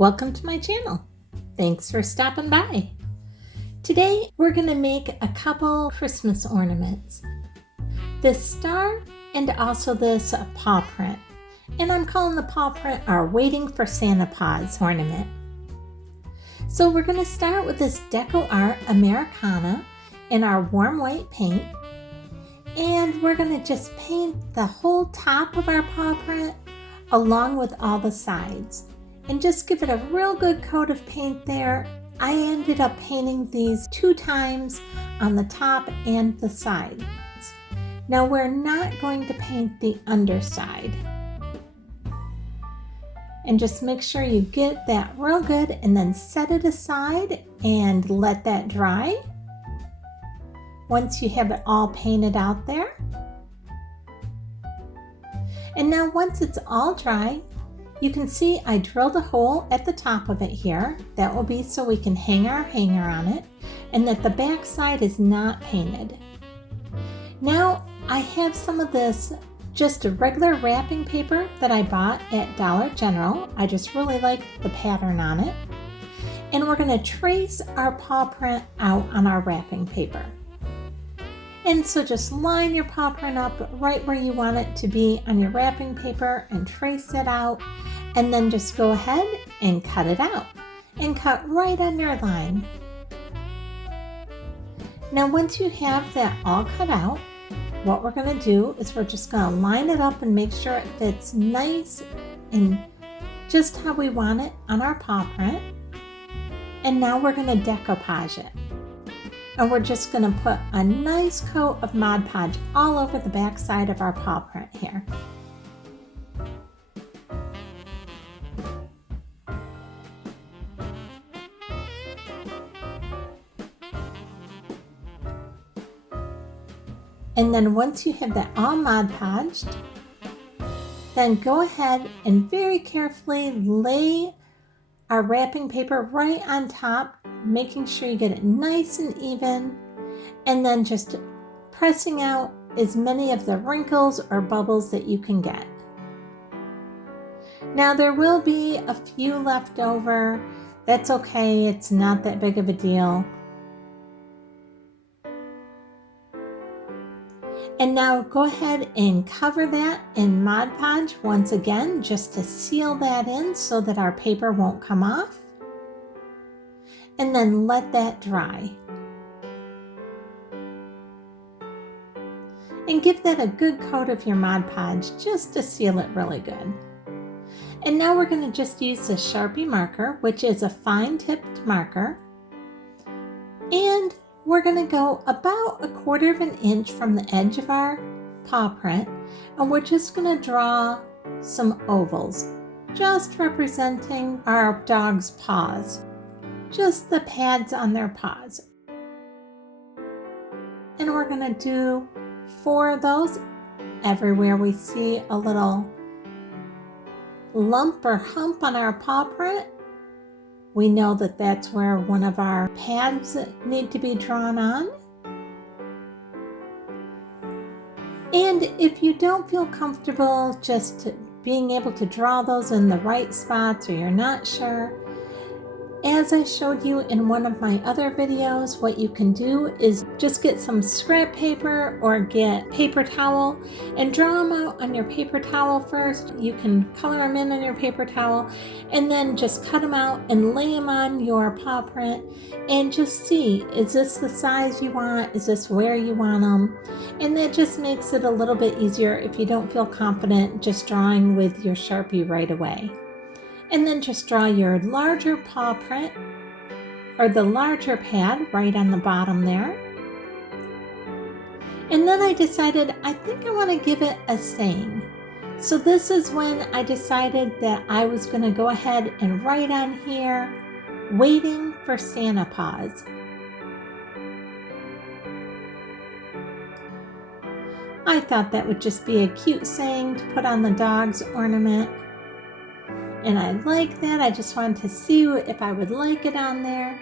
Welcome to my channel. Thanks for stopping by. Today we're going to make a couple Christmas ornaments. This star and also this paw print. And I'm calling the paw print our Waiting for Santa Paws ornament. So we're going to start with this Deco Art Americana in our warm white paint. And we're going to just paint the whole top of our paw print along with all the sides. And just give it a real good coat of paint there. I ended up painting these 2 times on the top and the sides. Now we're not going to paint the underside. And just make sure you get that real good and then set it aside and let that dry. Once you have it all painted out there. And now once it's all dry, you can see I drilled a hole at the top of it here. That will be so we can hang our hanger on it and that the back side is not painted. Now I have some of this just a regular wrapping paper that I bought at Dollar General. I just really like the pattern on it. And we're going to trace our paw print out on our wrapping paper. And so just line your paw print up right where you want it to be on your wrapping paper and trace it out. And then just go ahead and cut it out and cut right on your line. Now once you have that all cut out, what we're going to do is we're just going to line it up and make sure it fits nice and just how we want it on our paw print. And now we're going to decoupage it. And we're just going to put a nice coat of Mod Podge all over the back side of our paw print here. And then once you have that all Mod Podged, then go ahead and very carefully lay our wrapping paper right on top, making sure you get it nice and even, and then just pressing out as many of the wrinkles or bubbles that you can get. Now there will be a few left over. That's okay, it's not that big of a deal. And now go ahead and cover that in Mod Podge once again, just to seal that in so that our paper won't come off. And then let that dry. And give that a good coat of your Mod Podge just to seal it really good. And now we're going to just use the Sharpie marker, which is a fine tipped marker. And we're going to go about 1/4 of an inch from the edge of our paw print, and we're just going to draw some ovals, just representing our dog's paws, just the pads on their paws. And we're going to do 4 of those everywhere we see a little lump or hump on our paw print. We know that that's where one of our pads need to be drawn on. And if you don't feel comfortable just being able to draw those in the right spots or you're not sure, as I showed you in one of my other videos, what you can do is just get some scrap paper or get paper towel and draw them out on your paper towel first. You can color them in on your paper towel and then just cut them out and lay them on your paw print and just see, is this the size you want? Is this where you want them? And that just makes it a little bit easier if you don't feel confident just drawing with your Sharpie right away. And then just draw your larger paw print or the larger pad right on the bottom there. And then I decided I think I want to give it a saying. So this is when I decided that I was going to go ahead and write on here, Waiting for Santa Paws. I thought that would just be a cute saying to put on the dog's ornament. And I like that. I just wanted to see if I would like it on there.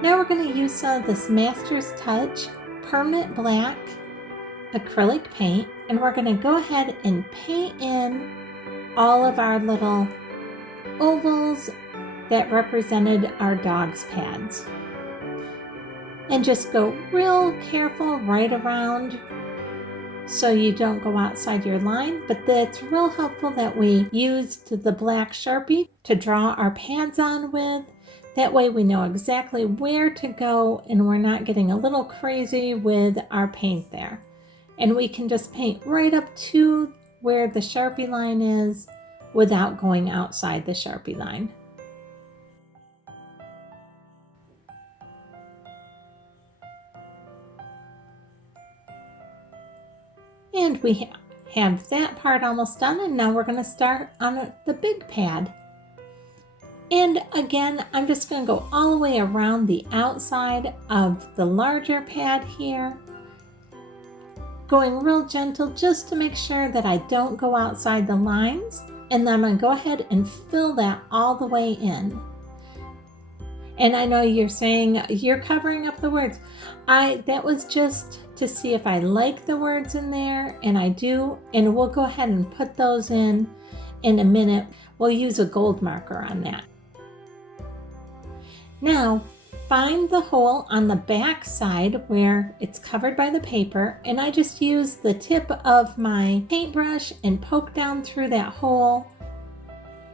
Now we're going to use some of this Master's Touch Permanent Black acrylic paint, and we're going to go ahead and paint in all of our little ovals that represented our dog's pads. And just go real careful right around so you don't go outside your line, but it's real helpful that we used the black Sharpie to draw our pads on with. That way we know exactly where to go and we're not getting a little crazy with our paint there. And we can just paint right up to where the Sharpie line is without going outside the Sharpie line. And we have that part almost done, and now we're going to start on the big pad. And again, I'm just going to go all the way around the outside of the larger pad here, going real gentle just to make sure that I don't go outside the lines. And then I'm going to go ahead and fill that all the way in. And I know you're saying you're covering up the words. That was just to see if I like the words in there, and I do. And we'll go ahead and put those in a minute. We'll use a gold marker on that. Now, find the hole on the back side where it's covered by the paper, and I just use the tip of my paintbrush and poke down through that hole.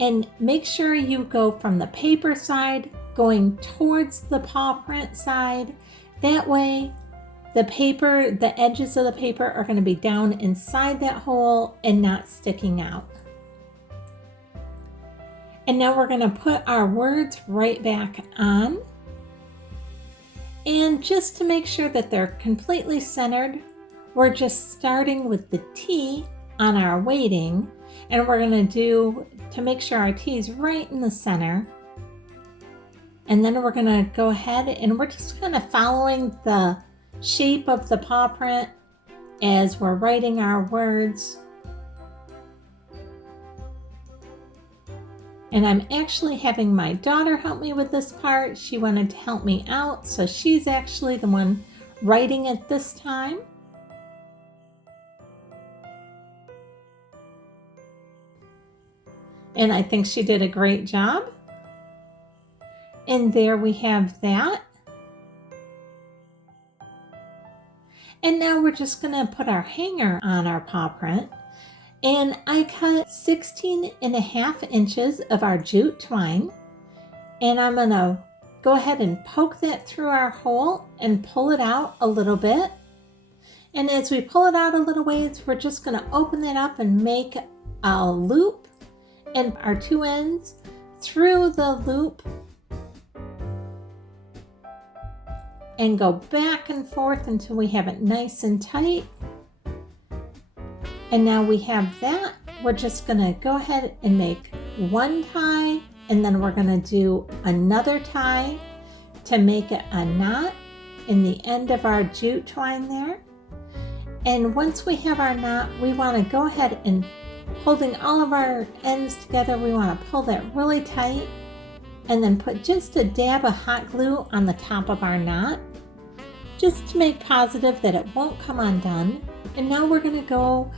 And make sure you go from the paper side going towards the paw print side. That way the edges of the paper are going to be down inside that hole and not sticking out. And now we're going to put our words right back on. And just to make sure that they're completely centered, we're just starting with the T on our weighting, and we're going to make sure our T is right in the center. And then we're going to go ahead and we're just kind of following the shape of the paw print as we're writing our words. And I'm actually having my daughter help me with this part. She wanted to help me out, so she's actually the one writing it this time. And I think she did a great job. And there we have that. And now we're just going to put our hanger on our paw print. And I cut 16.5 inches of our jute twine. And I'm going to go ahead and poke that through our hole and pull it out a little bit. And as we pull it out a little ways, we're just going to open it up and make a loop and our two ends through the loop and go back and forth until we have it nice and tight. And now we have that. We're just going to go ahead and make one tie, and then we're going to do another tie to make it a knot in the end of our jute twine there. And once we have our knot, we want to go ahead and holding all of our ends together, we want to pull that really tight and then put just a dab of hot glue on the top of our knot, just to make positive that it won't come undone. And now we're going to go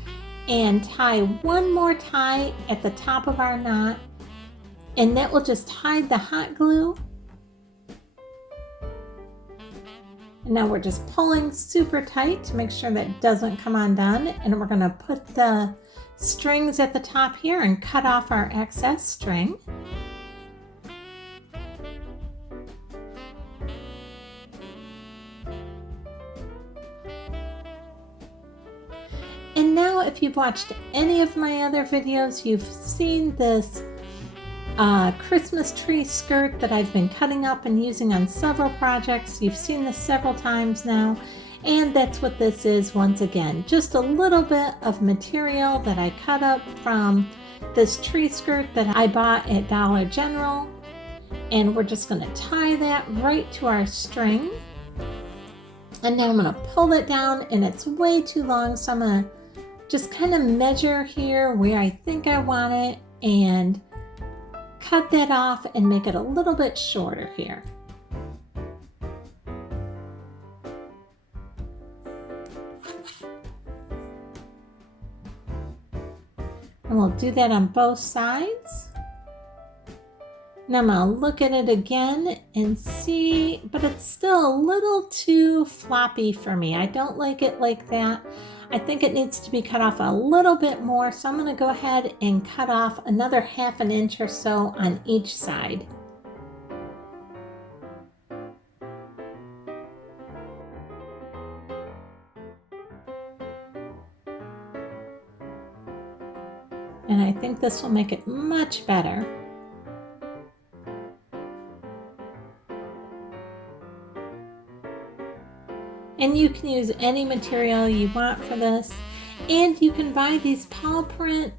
and tie one more tie at the top of our knot, and that will just hide the hot glue. And now we're just pulling super tight to make sure that it doesn't come undone. And we're going to put the strings at the top here and cut off our excess string. And now if you've watched any of my other videos, you've seen this Christmas tree skirt that I've been cutting up and using on several projects. You've seen this several times now, and that's what this is once again. Just a little bit of material that I cut up from this tree skirt that I bought at Dollar General, and we're just going to tie that right to our string. And now I'm going to pull it down, and it's way too long, so I'm going to just kind of measure here where I think I want it and cut that off and make it a little bit shorter here. And we'll do that on both sides. Now I'm gonna look at it again and see, but it's still a little too floppy for me. I don't like it like that. I think it needs to be cut off a little bit more, so I'm gonna go ahead and cut off another 1/2 inch or so on each side. And I think this will make it much better. And you can use any material you want for this. And you can buy these Paw Print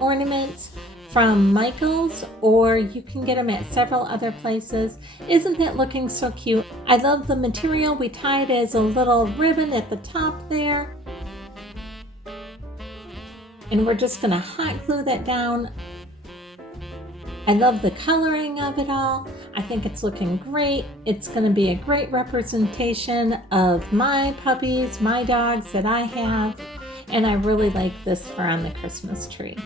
ornaments from Michael's, or you can get them at several other places. Isn't that looking so cute? I love the material. We tied as a little ribbon at the top there. And we're just gonna hot glue that down. I love the coloring of it all. I think it's looking great. It's gonna be a great representation of my puppies, my dogs that I have, and I really like this for on the Christmas tree.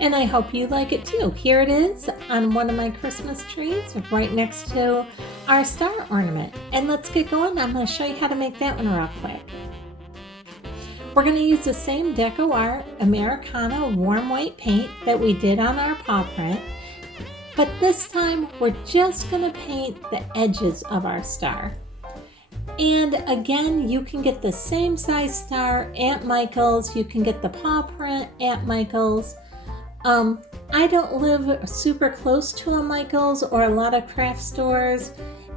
And I hope you like it too. Here it is on one of my Christmas trees right next to our star ornament. And let's get going. I'm going to show you how to make that one real quick. We're going to use the same Deco Art Americana warm white paint that we did on our paw print. But this time we're just going to paint the edges of our star. And again, you can get the same size star at Michael's. You can get the paw print at Michael's. I don't live super close to a Michael's or a lot of craft stores,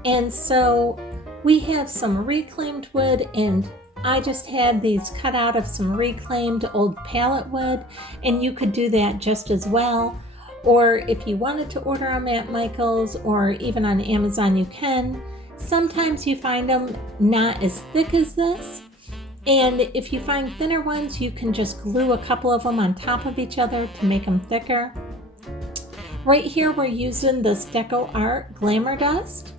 and so we have some reclaimed wood, and I just had these cut out of some reclaimed old pallet wood, and you could do that just as well. Or if you wanted to order them at Michael's or even on Amazon, you can. Sometimes you find them not as thick as this. And if you find thinner ones, you can just glue a couple of them on top of each other to make them thicker. Right here, we're using this Deco Art Glamour Dust.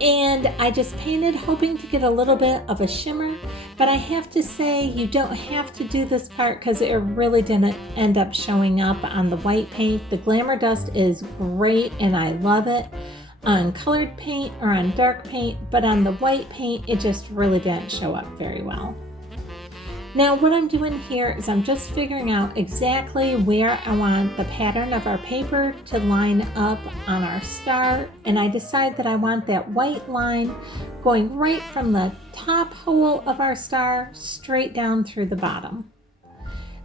And I just painted hoping to get a little bit of a shimmer. But I have to say, you don't have to do this part because it really didn't end up showing up on the white paint. The Glamour Dust is great and I love it on colored paint or on dark paint. But on the white paint, it just really didn't show up very well. Now what I'm doing here is I'm just figuring out exactly where I want the pattern of our paper to line up on our star, and I decide that I want that white line going right from the top hole of our star straight down through the bottom.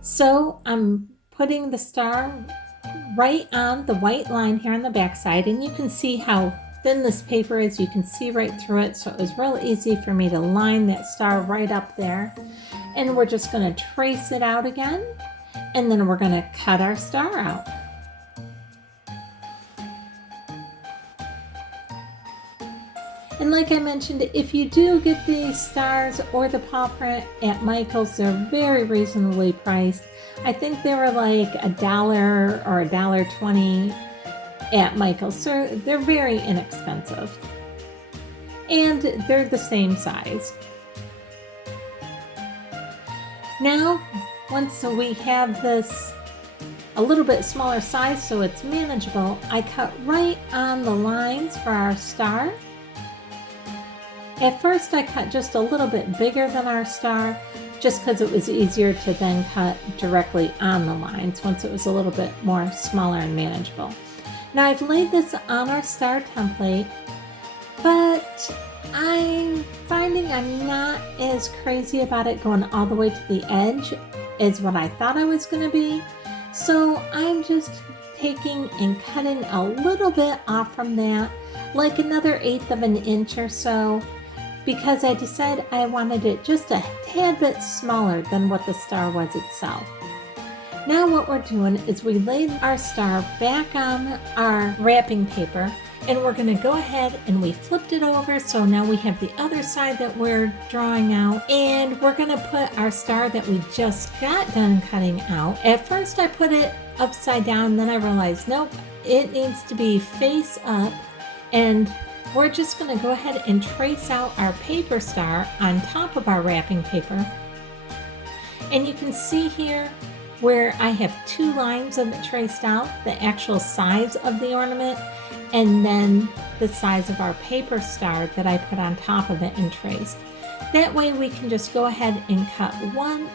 So I'm putting the star right on the white line here on the back side, and you can see how thin this paper is. You can see right through it, so it was real easy for me to line that star right up there. And we're just going to trace it out again, and then we're going to cut our star out. And like I mentioned, if you do get these stars or the paw print at Michael's, they're very reasonably priced. I think they were like $1 or $1.20 at Michael's, so they're very inexpensive. And they're the same size. Now, once we have this a little bit smaller size so it's manageable, I cut right on the lines for our star. At first I cut just a little bit bigger than our star, just because it was easier to then cut directly on the lines once it was a little bit more smaller and manageable. Now I've laid this on our star template, but I'm finding I'm not as crazy about it going all the way to the edge as what I thought I was going to be. So I'm just taking and cutting a little bit off from that, like another 1/8 of an inch or so, because I decided I wanted it just a tad bit smaller than what the star was itself. Now what we're doing is we laid our star back on our wrapping paper, and we're going to go ahead and we flipped it over, so now we have the other side that we're drawing out, and we're going to put our star that we just got done cutting out. At first I put it upside down, then I realized nope, it needs to be face up, and we're just going to go ahead and trace out our paper star on top of our wrapping paper. And you can see here where I have 2 lines of it traced out, the actual size of the ornament, and then the size of our paper star that I put on top of it and traced. That way we can just go ahead and cut once,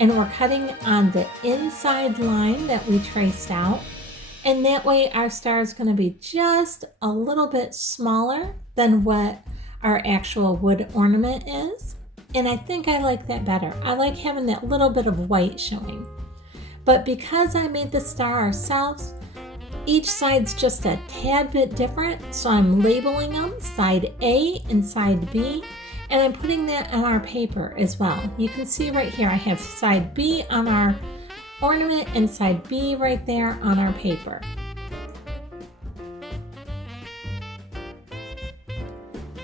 and we're cutting on the inside line that we traced out. And that way our star is going to be just a little bit smaller than what our actual wood ornament is. And I think I like that better. I like having that little bit of white showing. But because I made the star ourselves, each side's just a tad bit different. So I'm labeling them side A and side B. And I'm putting that on our paper as well. You can see right here I have side B on our ornament and side B right there on our paper.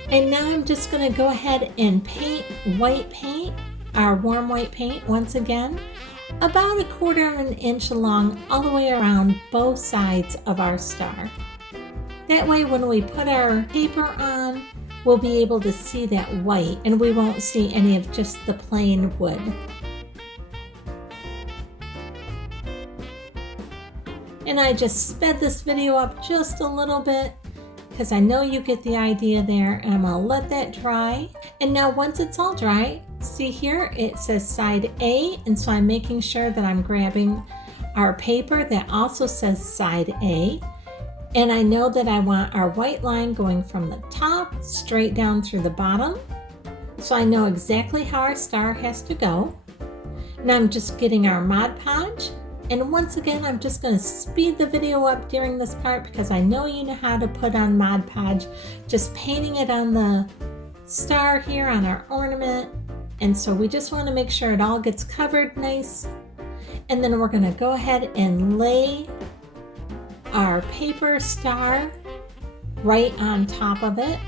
And now I'm just going to go ahead and paint white paint, our warm white paint once again, about 1/4 inch along all the way around both sides of our star. That way when we put our paper on, we'll be able to see that white and we won't see any of just the plain wood. And I just sped this video up just a little bit because I know you get the idea there, and I'm going to let that dry. And now once it's all dry, see here it says side A, and so I'm making sure that I'm grabbing our paper that also says side A. And I know that I want our white line going from the top straight down through the bottom. So I know exactly how our star has to go. Now I'm just getting our Mod Podge. And once again, I'm just going to speed the video up during this part because I know you know how to put on Mod Podge. Just painting it on the star here on our ornament. And so we just want to make sure it all gets covered nice. And then we're going to go ahead and lay our paper star right on top of it.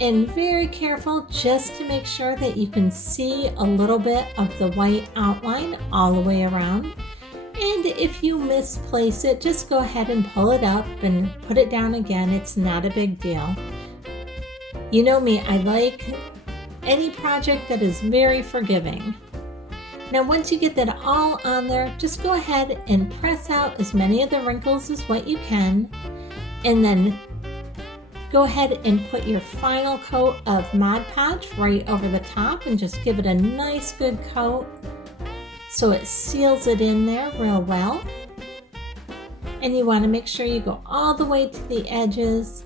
And very careful just to make sure that you can see a little bit of the white outline all the way around. And if you misplace it, just go ahead and pull it up and put it down again. It's not a big deal. You know me, I like any project that is very forgiving. Now once you get that all on there, just go ahead and press out as many of the wrinkles as what you can, and then go ahead and put your final coat of Mod Podge right over the top and just give it a nice good coat so it seals it in there real well. And you want to make sure you go all the way to the edges.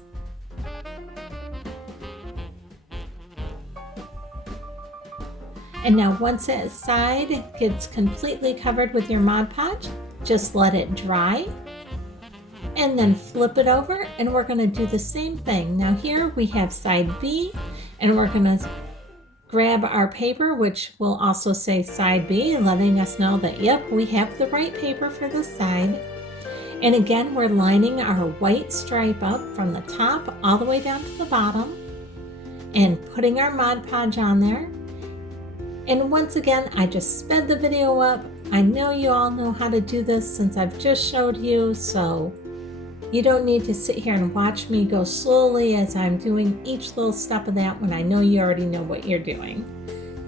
And now once that side gets completely covered with your Mod Podge, just let it dry. And then flip it over, and we're going to do the same thing. Now here we have side B, and we're going to grab our paper, which will also say side B, letting us know that, yep, we have the right paper for this side. And again, we're lining our white stripe up from the top all the way down to the bottom and putting our Mod Podge on there. And once again, I just sped the video up. I know you all know how to do this since I've just showed you, so you don't need to sit here and watch me go slowly as I'm doing each little step of that when I know you already know what you're doing.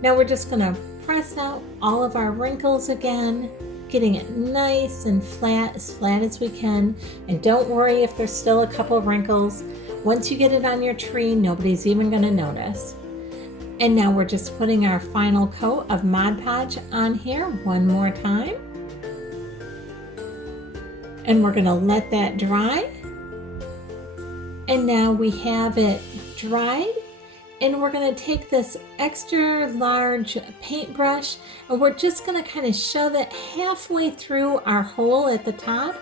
Now we're just going to press out all of our wrinkles again, getting it nice and flat as we can. And don't worry if there's still a couple of wrinkles. Once you get it on your tree, nobody's even going to notice. And now we're just putting our final coat of Mod Podge on here one more time. And we're going to let that dry. And now we have it dried. And we're going to take this extra large paintbrush and we're just going to kind of shove it halfway through our hole at the top.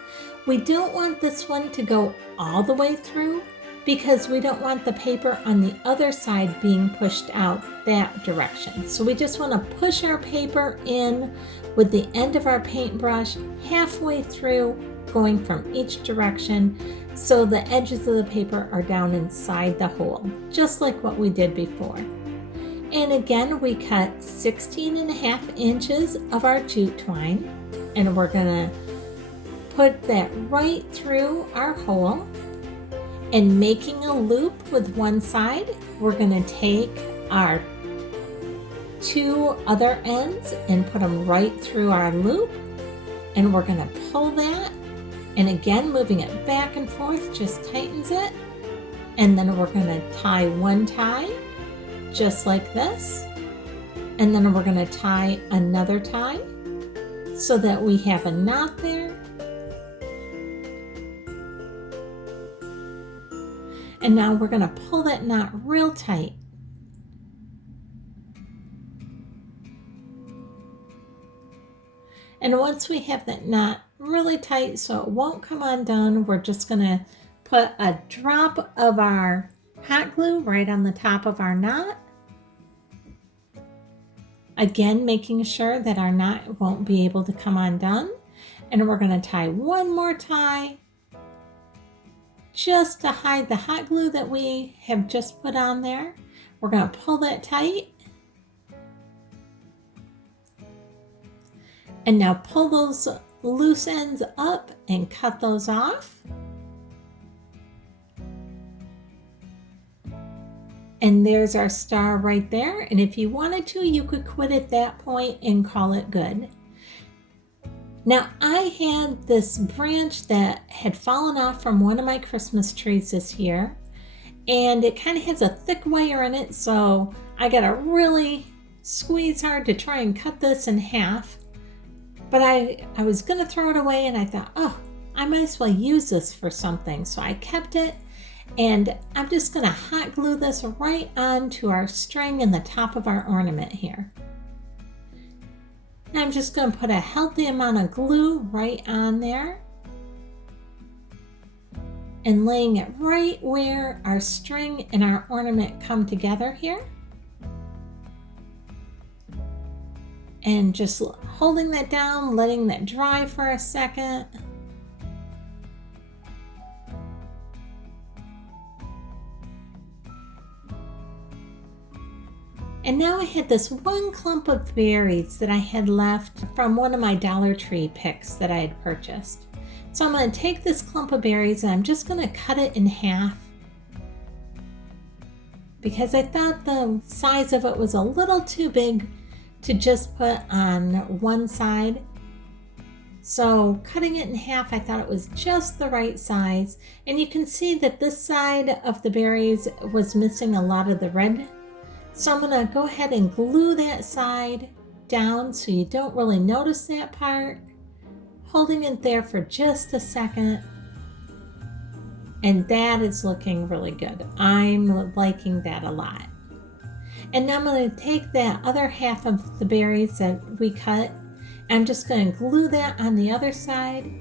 We don't want this one to go all the way through because we don't want the paper on the other side being pushed out that direction. So we just want to push our paper in with the end of our paintbrush halfway through, going from each direction, so the edges of the paper are down inside the hole, just like what we did before. And again, we cut 16.5 inches of our jute twine, and we're gonna put that right through our hole. And making a loop with one side, we're going to take our 2 other ends and put them right through our loop, and we're going to pull that, and again moving it back and forth just tightens it, and then we're going to tie one tie just like this, and then we're going to tie another tie so that we have a knot there. And now we're going to pull that knot real tight. And once we have that knot really tight so it won't come undone, we're just going to put a drop of our hot glue right on the top of our knot. Again, making sure that our knot won't be able to come undone. And we're going to tie one more tie just to hide the hot glue that we have just put on there. We're going to pull that tight. And now pull those loose ends up and cut those off. And there's our star right there. And if you wanted to, you could quit at that point and call it good. Now, I had this branch that had fallen off from one of my Christmas trees this year, and it kind of has a thick wire in it, so I got to really squeeze hard to try and cut this in half. But I was going to throw it away, and I thought, oh, I might as well use this for something. So I kept it, and I'm just going to hot glue this right onto our string in the top of our ornament here. And I'm just going to put a healthy amount of glue right on there and laying it right where our string and our ornament come together here. And just holding that down, letting that dry for a second. And now I had this one clump of berries that I had left from one of my Dollar Tree picks that I had purchased. So I'm going to take this clump of berries and I'm just going to cut it in half because I thought the size of it was a little too big to just put on one side. So cutting it in half, I thought it was just the right size. And you can see that this side of the berries was missing a lot of the red. So I'm going to go ahead and glue that side down so you don't really notice that part. Holding it there for just a second. And that is looking really good. I'm liking that a lot. And now I'm going to take that other half of the berries that we cut. I'm just going to glue that on the other side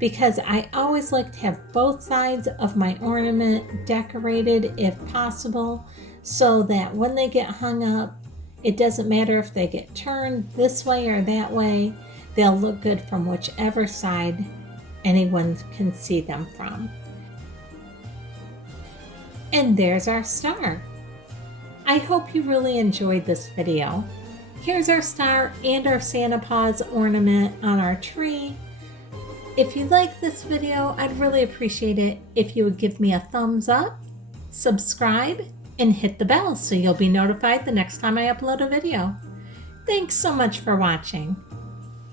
because I always like to have both sides of my ornament decorated if possible, so that when they get hung up, it doesn't matter if they get turned this way or that way, they'll look good from whichever side anyone can see them from. And there's our star. I hope you really enjoyed this video. Here's our star and our Santa Paws ornament on our tree. If you like this video, I'd really appreciate it if you would give me a thumbs up, subscribe, and hit the bell so you'll be notified the next time I upload a video. Thanks so much for watching.